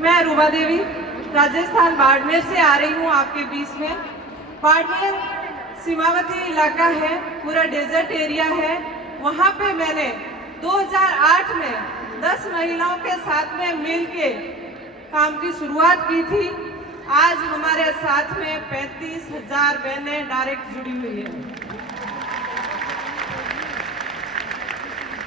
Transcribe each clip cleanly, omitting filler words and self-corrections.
मैं रूबा देवी राजस्थान बाड़मेर से आ रही हूँ आपके बीच में। बाड़मेर सीमावर्ती इलाका है, पूरा डेजर्ट एरिया है। वहाँ पे मैंने 2008 में 10 महिलाओं के साथ में मिलके काम की शुरुआत की थी। आज हमारे साथ में 35,000 बहनें डायरेक्ट जुड़ी हुई है।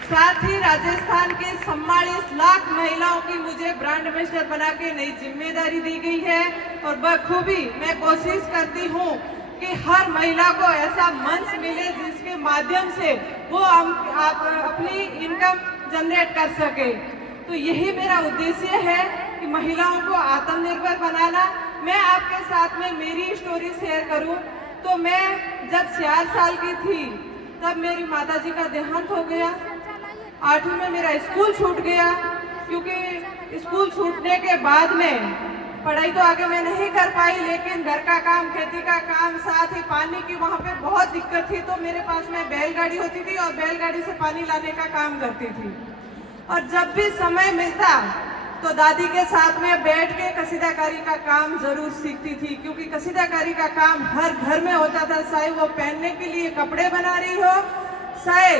साथ ही राजस्थान के 44 लाख महिलाओं की मुझे ब्रांड एम्बेसडर बना के नई जिम्मेदारी दी गई है और बखूबी मैं कोशिश करती हूँ कि हर महिला को ऐसा मंच मिले जिसके माध्यम से वो अपनी इनकम जनरेट कर सके। तो यही मेरा उद्देश्य है कि महिलाओं को आत्मनिर्भर बनाना। मैं आपके साथ में मेरी स्टोरी शेयर करूं तो मैं जब 4 साल की थी तब मेरी माताजी का देहांत हो गया। 8वीं में मेरा स्कूल छूट गया, क्योंकि स्कूल छूटने के बाद में पढ़ाई तो आगे मैं नहीं कर पाई, लेकिन घर का काम, खेती का काम, साथ ही पानी की वहाँ पे बहुत दिक्कत थी। तो मेरे पास में बैलगाड़ी होती थी और बैलगाड़ी से पानी लाने का काम करती थी। और जब भी समय मिलता तो दादी के साथ में बैठ के कसीदाकारी का काम जरूर सीखती थी, क्योंकि कसीदाकारी का काम हर घर में होता था। चाहे वो पहनने के लिए कपड़े बना रही हो, चाहे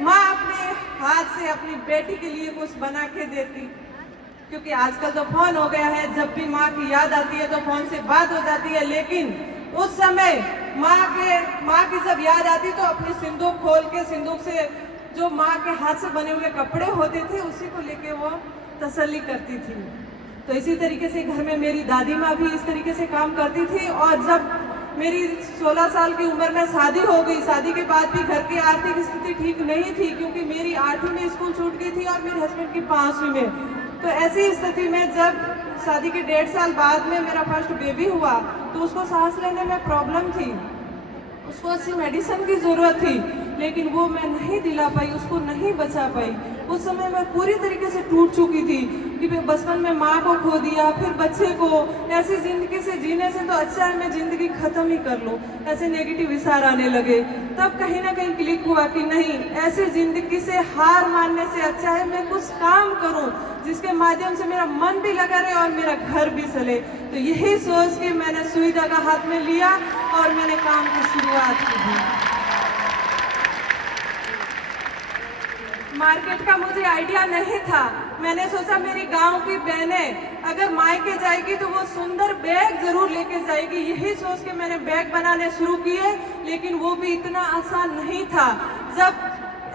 माँ अपने हाथ से अपनी बेटी के लिए कुछ बना के देती। क्योंकि आजकल तो फोन हो गया है, जब भी माँ की याद आती है तो फोन से बात हो जाती है, लेकिन उस समय माँ की जब याद आती तो अपनी सिंदूक खोल के सिंदूक से जो माँ के हाथ से बने हुए कपड़े होते थे उसी को लेके वो तसल्ली करती थी। तो इसी तरीके से घर में मेरी दादी माँ भी इस तरीके से काम करती थी। और जब मेरी 16 साल की उम्र में शादी हो गई, शादी के बाद भी घर की आर्थिक स्थिति ठीक नहीं थी, क्योंकि मेरी 8वीं में स्कूल छूट गई थी और मेरे हस्बैंड की 5वीं में। तो ऐसी स्थिति में जब शादी के 1.5 साल बाद में मेरा फर्स्ट बेबी हुआ तो उसको सांस लेने में प्रॉब्लम थी, उसको अच्छी मेडिसिन की जरूरत थी, लेकिन वो मैं नहीं दिला पाई, उसको नहीं बचा पाई। उस समय मैं पूरी तरीके से टूट चुकी थी कि बचपन में माँ को खो दिया, फिर बच्चे को। ऐसी जिंदगी से जीने से तो अच्छा है मैं जिंदगी खत्म ही कर लूं, ऐसे नेगेटिव विचार आने लगे। तब कहीं ना कहीं क्लिक हुआ कि नहीं, ऐसे जिंदगी से हार मानने से अच्छा है मैं कुछ काम करूं जिसके माध्यम से मेरा मन भी लगा रहे और मेरा घर भी चले। तो यही सोच के मैंने सुई धागा हाथ में लिया और मैंने काम की शुरुआत की। मार्केट का मुझे आइडिया नहीं था। मैंने सोचा मेरी गांव की बहनें अगर मायके जाएगी तो वो सुंदर बैग जरूर लेके जाएगी। यही सोच के मैंने बैग बनाने शुरू किए, लेकिन वो भी इतना आसान नहीं था। जब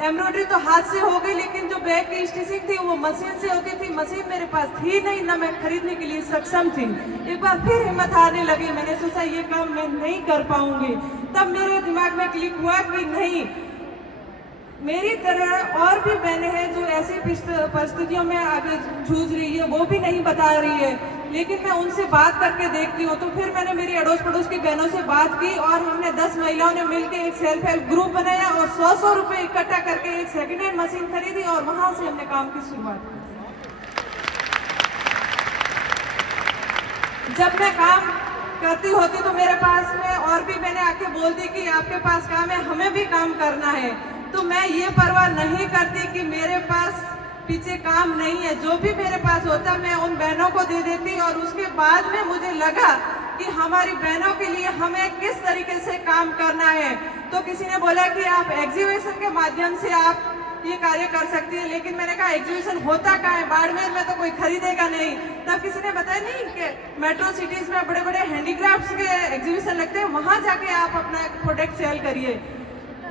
एम्ब्रॉयडरी तो हाथ से हो गई, लेकिन जो बैग की स्टिचिंग थी वो मशीन से होती थी। मशीन मेरे पास थी नहीं, ना मैं खरीदने के लिए सक्षम थी। एक बार फिर हिम्मत हारने लगी, मैंने सोचा ये काम मैं नहीं कर पाऊंगी। तब मेरे दिमाग में क्लिक हुआ कि नहीं, मेरी तरह और भी बहनें हैं जो ऐसी परिस्थितियों में आगे जूझ रही है, वो भी नहीं बता रही है, लेकिन मैं उनसे बात करके देखती हूँ। तो फिर मैंने मेरी अड़ोस पड़ोस की बहनों से बात की और हमने 10 महिलाओं ने मिलकर एक सेल्फ हेल्प ग्रुप बनाया और 100 रुपए इकट्ठा करके एक सेकेंड हैंड मशीन खरीदी और वहां से हमने काम की शुरुआत की। जब मैं काम करती होती तो मेरे पास में और भी बहनें आके बोलती कि आपके पास काम है, हमें भी काम करना है। तो मैं ये परवाह नहीं करती कि मेरे पास पीछे काम नहीं है, जो भी मेरे पास होता मैं उन बहनों को दे देती। और उसके बाद में मुझे लगा कि हमारी बहनों के लिए हमें किस तरीके से काम करना है। तो किसी ने बोला कि आप एग्जीबिशन के माध्यम से आप ये कार्य कर सकती है, लेकिन मैंने कहा एग्जीबिशन होता कहाँ है, बाड़मेर में तो कोई खरीदेगा नहीं। तब किसी ने बताया नहीं कि मेट्रो सिटीज में बड़े बड़े हैंडीक्राफ्ट्स के एग्जीबिशन लगते हैं, वहां जाके आप अपना प्रोडक्ट सेल करिए।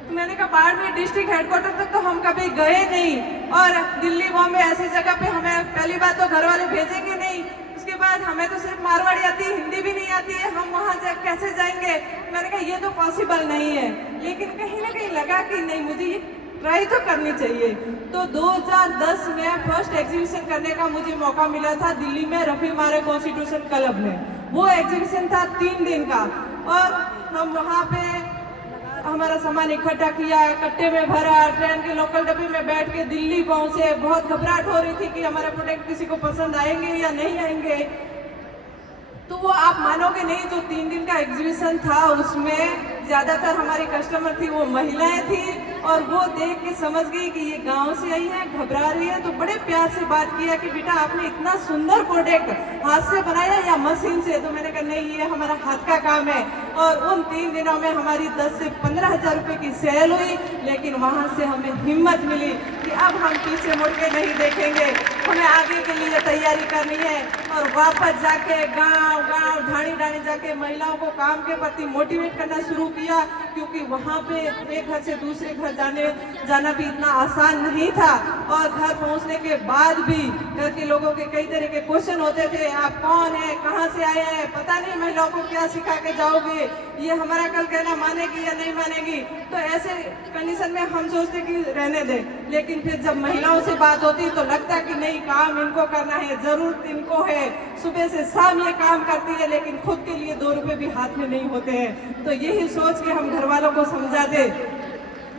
तो मैंने कहा बाड़मेर डिस्ट्रिक्ट हेडक्वार्टर तक तो हम कभी गए नहीं, और दिल्ली बॉम्बे ऐसी जगह पे हमें पहली बात तो घर वाले भेजेंगे नहीं, उसके बाद हमें तो सिर्फ मारवाड़ी आती है, हिंदी भी नहीं आती है, हम वहाँ कैसे जाएंगे। मैंने कहा ये तो पॉसिबल नहीं है, लेकिन कहीं ना कहीं लगा कि नहीं, मुझे ये ट्राई तो करनी चाहिए। तो 2010 में फर्स्ट एग्जीबिशन करने का मुझे मौका मिला था दिल्ली में रफी मारे कॉन्स्टिट्यूशन क्लब में। वो एग्जीबिशन था 3 दिन का, और हम वहाँ पे हमारा सामान इकट्ठा किया, कट्टे में भरा, ट्रेन के लोकल डब्बे में बैठ के दिल्ली पहुंचे। बहुत घबराहट हो रही थी कि हमारे प्रोडक्ट किसी को पसंद आएंगे या नहीं आएंगे। तो वो आप मानोगे नहीं, जो 3 दिन का एग्जीबिशन था उसमें ज्यादातर हमारी कस्टमर थी वो महिलाएं थी, और वो देख के समझ गई कि ये गांव से आई है, घबरा रही है, तो बड़े प्यार से बात किया कि बेटा आपने इतना सुंदर प्रोडक्ट हाथ से बनाया या मशीन से? तो मैंने कहा नहीं, ये हमारा हाथ का काम है। और उन 3 दिनों में हमारी 10 से 15 हजार रुपए की सेल हुई, लेकिन वहां से हमें हिम्मत मिली कि अब हम पीछे मुड़ के नहीं देखेंगे, हमें आगे के लिए तैयारी करनी है। और वापस जाके गांव गांव ढाणी ढाणी जाके महिलाओं को काम के प्रति मोटिवेट करना शुरू किया, क्योंकि वहां पे एक घर से दूसरे घर जाना भी इतना आसान नहीं था। और घर पहुंचने के बाद भी घर के लोगों के कई तरह के क्वेश्चन होते थे, आप कौन है, कहाँ से आए हैं, पता नहीं महिलाओं को क्या सिखा के जाओगे, ये हमारा कल कहना मानेगी या नहीं मानेगी। तो ऐसे कंडीशन में हम सोचते कि रहने दे, लेकिन फिर जब महिलाओं से बात होती तो लगता कि नहीं, काम इनको करना है, जरूरत इनको है, सुबह से शाम ये काम करती है, लेकिन खुद के लिए 2 रुपए भी हाथ में नहीं होते हैं। तो यही सोच के हम घर वालों को समझा दे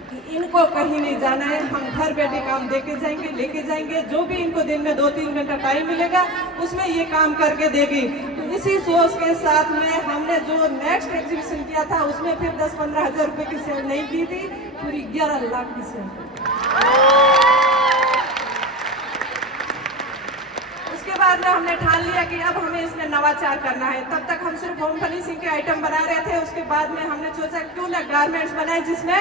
कि इनको कहीं नहीं जाना है, हम घर बैठे काम देके जाएंगे, लेके जाएंगे, जो भी इनको दिन में 2-3 घंटा टाइम मिलेगा उसमें ये काम करके देगी। तो इसी सोच के साथ में हमने जो नेक्स्ट एग्जीबिशन किया था उसमें फिर 10-15 हजार रुपए की सेल नहीं दी थी, पूरी 11 लाख की सेल। उसके बाद में हमने ठान लिया कि अब हमें इसमें नवाचार करना है। तब तक हम सिर्फ होम फर्निशिंग के आइटम बना रहे थे। उसके बाद में हमने सोचा क्यों ना गारमेंट्स बनाए जिसमें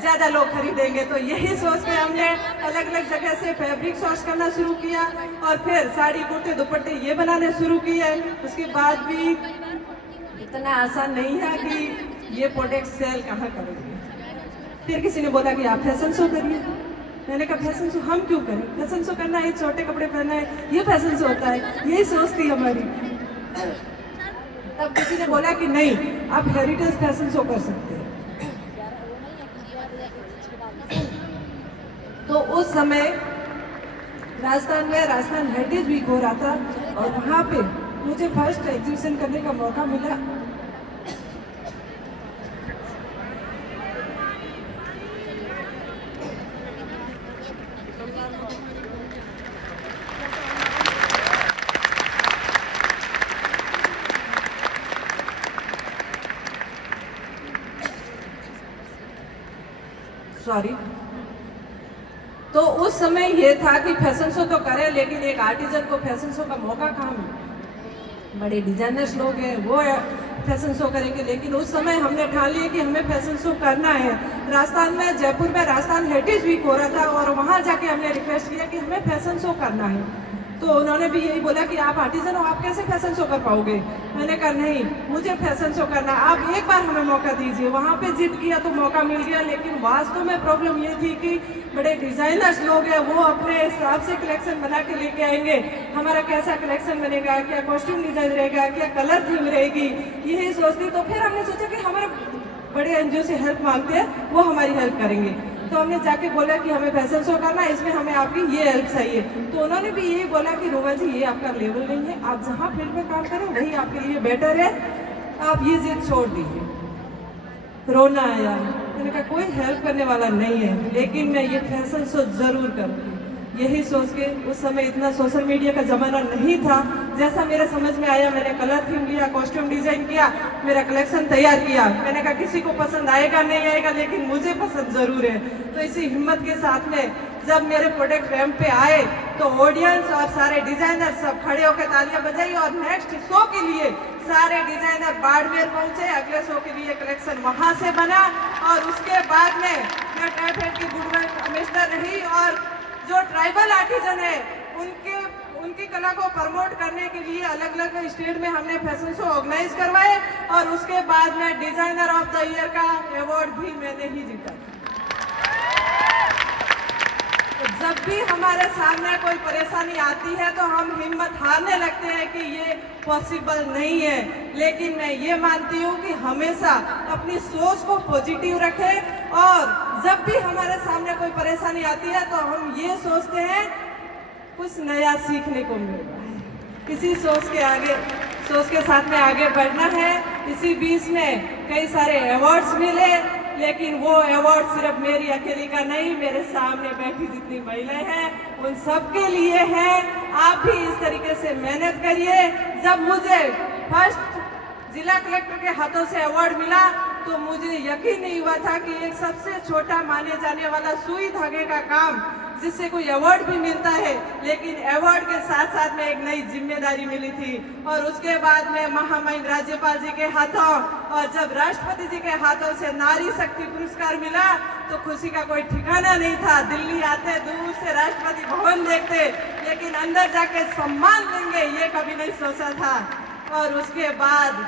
ज्यादा लोग खरीदेंगे। तो यही सोच के हमने अलग अलग जगह से फैब्रिक सोर्स करना शुरू किया और फिर साड़ी कुर्ते दुपट्टे ये बनाने शुरू किए। उसके बाद भी इतना आसान नहीं है कि ये प्रोडक्ट सेल कहाँ करोगे। फिर किसी ने बोला कि आप फैशन शो करिए। मैंने कहा फैशन शो हम क्यों करें, फैशन शो करना है, छोटे कपड़े पहनना है, ये फैशन शो होता है, यही सोच थी हमारी। तब किसी ने बोला कि नहीं, आप हेरिटेज फैशन शो कर सकते हैं। तो उस समय राजस्थान में राजस्थान हेरिटेज वीक हो रहा था और वहाँ पे मुझे फर्स्ट एग्जीबिशन करने का मौका मिला। सॉरी। तो उस समय ये था कि फैशन शो तो करें, लेकिन एक आर्टिजन को फैशन शो का मौका कहाँ मिला। बड़े डिजाइनर्स लोग हैं वो फैशन शो करेंगे, लेकिन उस समय हमने ठान लिया कि हमें फैशन शो करना है। राजस्थान में जयपुर में राजस्थान हेरिटेज वीक हो रहा था और वहाँ जाके हमने रिक्वेस्ट किया कि हमें फैशन शो करना है। तो उन्होंने भी यही बोला कि आप आर्टिजन हो, आप कैसे फैशन शो कर पाओगे। मैंने कहा नहीं, मुझे फैशन शो करना, आप एक बार हमें मौका दीजिए। वहाँ पे जिद किया तो मौका मिल गया, लेकिन वास्तव में प्रॉब्लम ये थी कि बड़े डिजाइनर्स लोग हैं, वो अपने हिसाब से कलेक्शन बना के लेके आएंगे। हमारा कैसा कलेक्शन बनेगा, क्या कॉस्ट्यूम डिजाइन रहेगा, क्या कलर थीम रहेगी, यही सोचती। तो फिर हमने सोचा कि हमारे बड़े एनजीओ से हेल्प मांगते हैं, वो हमारी हेल्प करेंगे। तो हमने जाके बोला कि हमें फैशन शो करना है, इसमें हमें आपकी ये हेल्प चाहिए। तो उन्होंने भी यही बोला कि रोमा जी ये आपका लेवल नहीं है, आप जहाँ फील्ड में काम करें वही आपके लिए बेटर है, आप ये जिद छोड़ दीजिए। रोना आया, मैंने कहा कोई हेल्प करने वाला नहीं है, लेकिन मैं ये फैशन शो जरूर करूँगी। यही सोच के उस समय इतना सोशल मीडिया का जमाना नहीं था। जैसा मेरे समझ में आया मैंने कलर थीम लिया, कॉस्ट्यूम डिजाइन किया, मेरा कलेक्शन तैयार किया। मैंने कहा किसी को पसंद आएगा नहीं आएगा, लेकिन मुझे पसंद जरूर है। तो इसी हिम्मत के साथ में जब मेरे प्रोडक्ट रैंप पे आए तो ऑडियंस और सारे डिजाइनर सब खड़े होकर तालियां बजाई और नेक्स्ट शो के लिए सारे डिजाइनर बाड़मेर पहुंचे। अगले शो के लिए कलेक्शन वहां से बना और उसके बाद में मैं ट्राइफेड की गुडविल कमिश्नर रही और जो ट्राइबल आर्टिजन है उनकी कला को प्रमोट करने के लिए अलग अलग स्टेट में हमने फैशन शो ऑर्गेनाइज करवाए और उसके बाद में डिजाइनर ऑफ द ईयर का अवार्ड भी मैंने ही जीता। तो जब भी हमारे सामने कोई परेशानी आती है तो हम हिम्मत हारने लगते हैं कि ये पॉसिबल नहीं है, लेकिन मैं ये मानती हूँ कि हमेशा अपनी सोच को पॉजिटिव रखें और जब भी हमारे सामने कोई परेशानी आती है तो हम ये सोचते हैं कुछ नया सीखने को मिल रहा है, इसी सोच के साथ में आगे बढ़ना है। इसी बीच में कई सारे अवार्ड्स मिले, लेकिन वो अवार्ड सिर्फ मेरी अकेली का नहीं, मेरे सामने बैठी जितनी महिलाएं हैं उन सबके लिए है। आप भी इस तरीके से मेहनत करिए। जब मुझे फर्स्ट जिला कलेक्टर के हाथों से अवार्ड मिला तो मुझे यकीन नहीं हुआ था कि एक सबसे छोटा माने जाने वाला सुई धागे का काम, जिससे कोई अवार्ड भी मिलता है, लेकिन अवार्ड के साथ साथ में एक नई जिम्मेदारी मिली थी। और उसके बाद में महामहिम राज्यपाल जी के हाथों और जब राष्ट्रपति जी के हाथों से नारी शक्ति पुरस्कार मिला तो खुशी का कोई ठिकाना नहीं था। दिल्ली आते, दूर से राष्ट्रपति भवन देखते, लेकिन अंदर जाके सम्मान लेंगे ये कभी नहीं सोचा था। और उसके बाद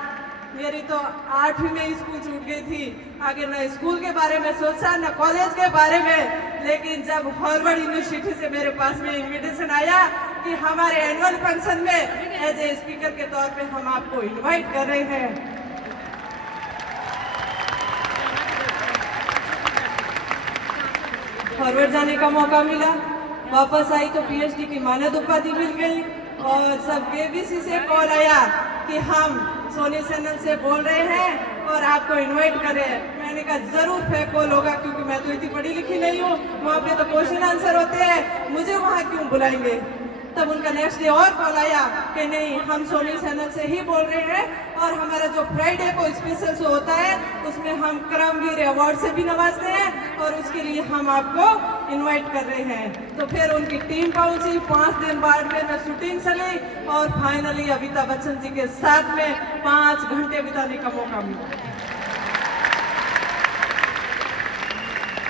मेरी तो 8वीं में स्कूल छूट गई थी। आगे न स्कूल के बारे में सोचा न कॉलेज के बारे में, लेकिन जब हार्वर्ड यूनिवर्सिटी से मेरे पास में इनविटेशन आया कि हमारे एनुअल फंक्शन में एज ए स्पीकर के तौर पे हम आपको इनवाइट कर रहे हैं। हार्वर्ड जाने का मौका मिला, वापस आई तो पीएचडी की मानद उपाधि मिल गई और सब केबीसी से कॉल आया कि हम सोनी चैनल से बोल रहे हैं और आपको इनवाइट कर रहे हैं। मैंने कहा जरूर फेक कॉल होगा, क्योंकि मैं तो इतनी पढ़ी लिखी नहीं हूँ, वहाँ पे तो क्वेश्चन आंसर होते हैं, मुझे वहाँ क्यों बुलाएंगे। तब उनका नेक्स्ट डे और कॉल आया कि नहीं, हम सोनी चैनल से ही बोल रहे हैं और हमारा जो फ्राइडे को स्पेशल शो होता है उसमें हम करमवीर अवार्ड से भी नवाजते हैं और उसके लिए हम आपको इनवाइट कर रहे हैं। तो फिर उनकी टीम पहुंची, 5 दिन बाद में शूटिंग चली और फाइनली अमिताभ बच्चन जी के साथ में 5 घंटे बिताने का मौका मिला।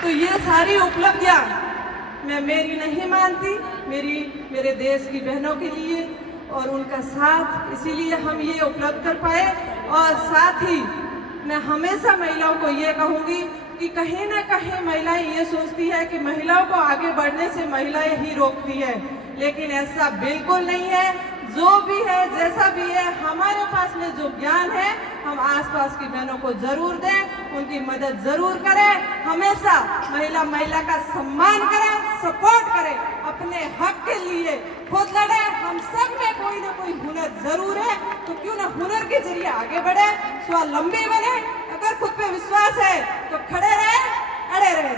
तो ये सारी उपलब्धियां मैं मेरी नहीं मानती, मेरे देश की बहनों के लिए और उनका साथ, इसीलिए हम ये उपलब्ध कर पाए। और साथ ही मैं हमेशा महिलाओं को ये कहूँगी कि कहीं ना कहीं महिलाएं ये सोचती है कि महिलाओं को आगे बढ़ने से महिलाएं ही रोकती है, लेकिन ऐसा बिल्कुल नहीं है। जो भी है, जैसा भी है, हमारे पास में जो ज्ञान है हम आसपास की बहनों को जरूर दें, उनकी मदद जरूर करें। हमेशा महिला का सम्मान करें, सपोर्ट करें, अपने हक के लिए खुद लड़े। हम सब में कोई ना कोई हुनर जरूर है, तो क्यों ना हुनर के जरिए आगे बढ़े, स्वावलंबी बने। अगर खुद पे विश्वास है तो खड़े रहे, अड़े रहे।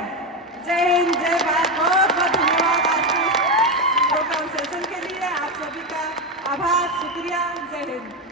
जय हिंद, जय भारत। बहुत बहुत धन्यवाद आज के प्रोग्राम सेशन के लिए। आप सभी का आभार, शुक्रिया। जय हिंद।